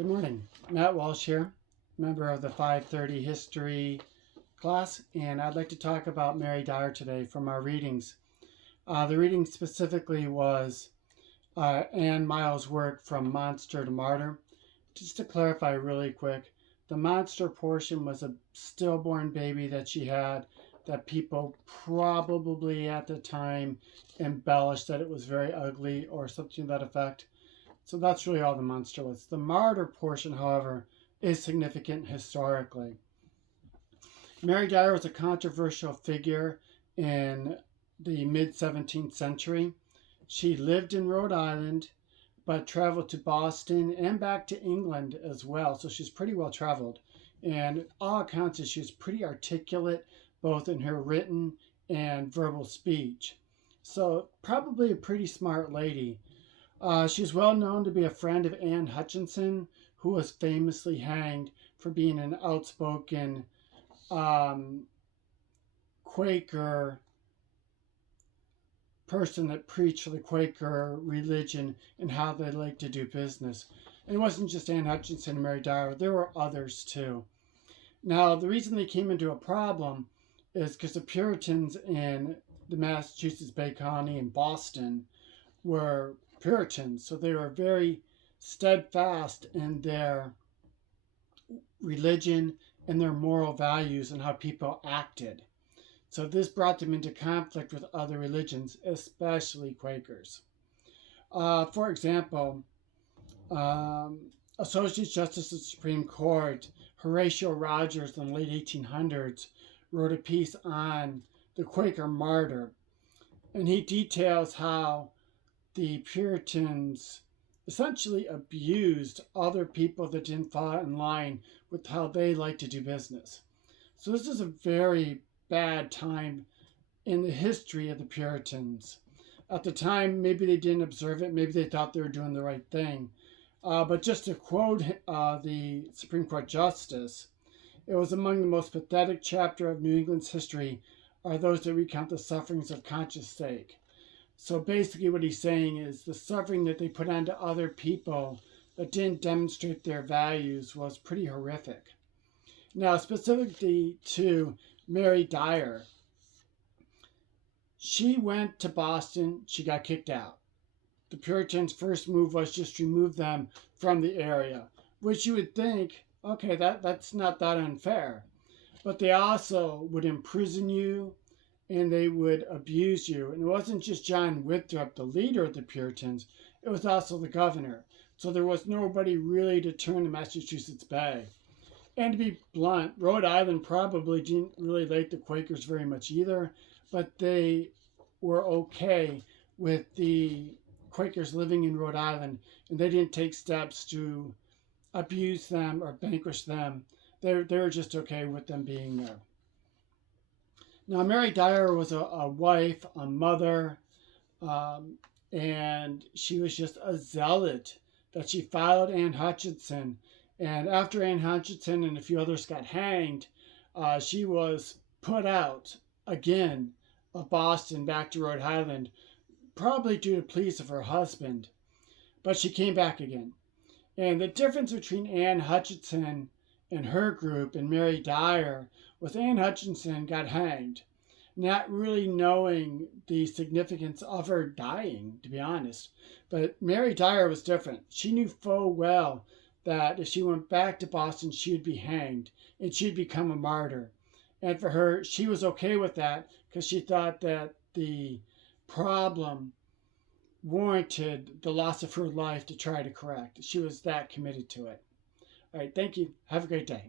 Good morning. Matt Walsh here, member of the 530 history class, and I'd like to talk about Mary Dyer today from our readings. The reading specifically was Anne Miles' work From Monster to Martyr. Just to clarify really quick, the monster portion was a stillborn baby that she had that people probably at the time embellished that it was very ugly or something to that effect. So that's really all the monster was. The martyr portion, however, is significant historically. Mary Dyer was a controversial figure in the mid-17th century. She lived in Rhode Island, but traveled to Boston and back to England as well. So she's pretty well traveled. And all accounts is she was pretty articulate, both in her written and verbal speech. So probably a pretty smart lady. She's well known to be a friend of Anne Hutchinson, who was famously hanged for being an outspoken Quaker person that preached for the Quaker religion and how they like to do business. And it wasn't just Anne Hutchinson and Mary Dyer, there were others too. Now, the reason they came into a problem is because the Puritans in the Massachusetts Bay Colony in Boston were Puritans, so they were very steadfast in their religion and their moral values and how people acted. So this brought them into conflict with other religions, especially Quakers. For example, Associate Justice of the Supreme Court Horatio Rogers in the late 1800s wrote a piece on the Quaker martyr, and he details how the Puritans essentially abused other people that didn't fall in line with how they like to do business. So this is a very bad time in the history of the Puritans. At the time, maybe they didn't observe it, maybe they thought they were doing the right thing. But just to quote the Supreme Court Justice, it was among the most pathetic chapter of New England's history are those that recount the sufferings of conscience sake. So basically what he's saying is the suffering that they put onto other people that didn't demonstrate their values was pretty horrific. Now, specifically to Mary Dyer, she went to Boston, she got kicked out. The Puritans' first move was just remove them from the area, which you would think, okay, that's not that unfair. But they also would imprison you, and they would abuse you. And it wasn't just John Winthrop, the leader of the Puritans, it was also the governor. So there was nobody really to turn to Massachusetts Bay. And to be blunt, Rhode Island probably didn't really like the Quakers very much either, but they were okay with the Quakers living in Rhode Island, and they didn't take steps to abuse them or vanquish them. They were just okay with them being there. Now, Mary Dyer was a wife, a mother, and she was just a zealot that she followed Anne Hutchinson. And after Anne Hutchinson and a few others got hanged, she was put out again of Boston back to Rhode Island, probably due to pleas of her husband. But she came back again. And the difference between Anne Hutchinson and her group and Mary Dyer was Anne Hutchinson got hanged, not really knowing the significance of her dying, to be honest. But Mary Dyer was different. She knew full well that if she went back to Boston, she would be hanged and she'd become a martyr. And for her, she was okay with that because she thought that the problem warranted the loss of her life to try to correct. She was that committed to it. All right, thank you. Have a great day.